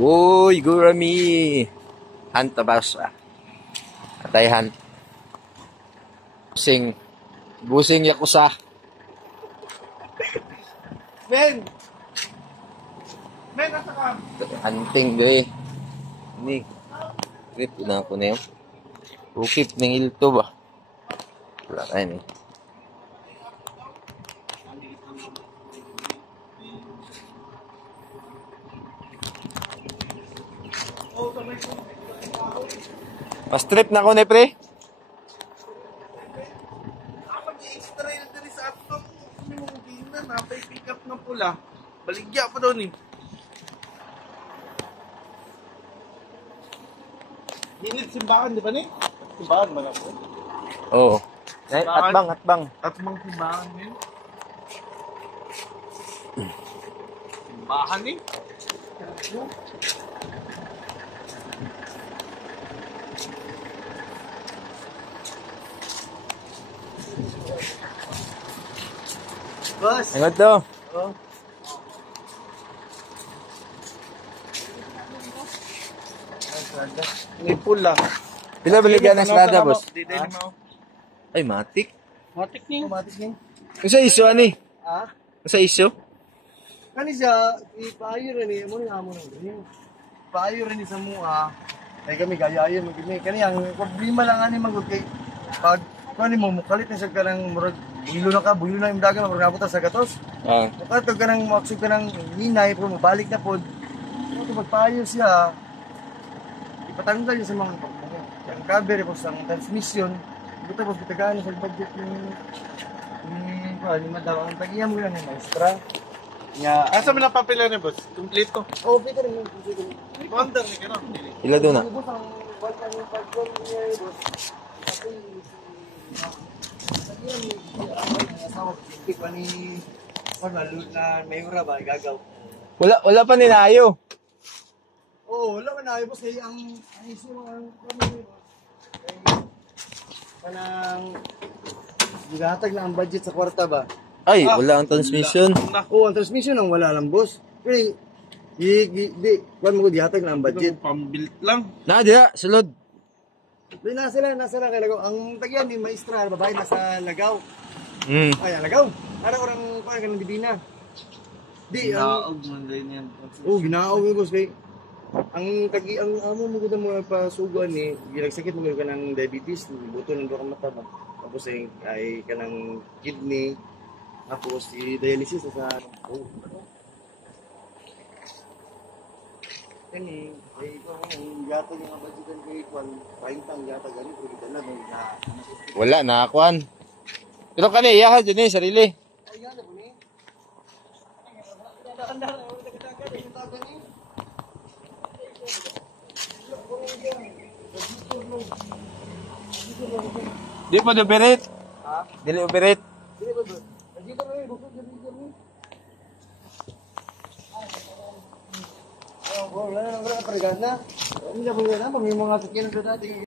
Boy, gurami. Hantabasa. Atayhan. Busing yakusa. Men! Men, nasa ka? Anting gay. Ini. Grip na ako na yun. Ukip ng ilto ba? Wala tayo eh. Pastrip na ko na pre. Extra yun din sa ato. Hindi na, napay pick up ng pula. Baligya pa doon eh. Hinit simbahan, di ba ni? Simbahan ba na po? Oo. Atbang. Atbang simbahan yun. Simbahan eh. Boss! Ano to? Oh. May pula. Pila baligyan ng estrada, boss? Ay, matik. Matik ni. Matik ni. Kung sa iso, ani? Ah? Kung sa iso? Kani siya, ipayo rin eh. Muna nga mo nang ganyan. Ipayo rin sa mua. Ay kami gayayon mo kami. Kani ang problema lang ani magud kay pag kani mo mukalit na sa kanang murag bulo na yung dagan murag abot sa gatos. Ah. Mukat ka nang maksud ka nang hinay pero mabalik na pod. Kung magpayo siya, ipatanggal niya sa mga ang cover po sa transmission. Buta po kitagaan sa budget ni madawang ang tagiyam ko lang ni maestra. Nya, Asa mo na papel ni boss? Complete ko. oh, pwede rin. Wonder ni kano. Ila doon na. Wala pa ninayo. Oh, wala ka na boss kay ang isu ang kanang gigatag na ang budget sa kwarta ba? Ay, wala ang transmission. Oh, ang transmission ang wala lang boss. Kaya di kuan mo gihatag na ang budget. Pambuilt lang. Na, diya, sulod. Di nasa kay Lagaw. Ang tagyan ni maestra babae nasa Lagaw. Mm. Ay, Lagaw. Ara orang kuan kanang dibina. Di ang man din yan. oh, ginaog ni boss kay ang amo mo gud mo pasuguan ni ginagsakit mo ka ng diabetes, buto ng duha ka mata ba. Tapos ay kanang kidney. Tapos i-dialysis sa oh. Kani ay ko ang gato nga budgetan kay kwan, paintang gata gani pero kita na na. Wala na, kwan. Pero kani, iyahan dyan eh, sarili. Ay gani po ni. Di pa operate. Ha? Dili operate. Dili ba? Dito rin, bukod dito rin. Wala na, wala na, parigad na. Hindi na po na, pag may mga sakyan na dati.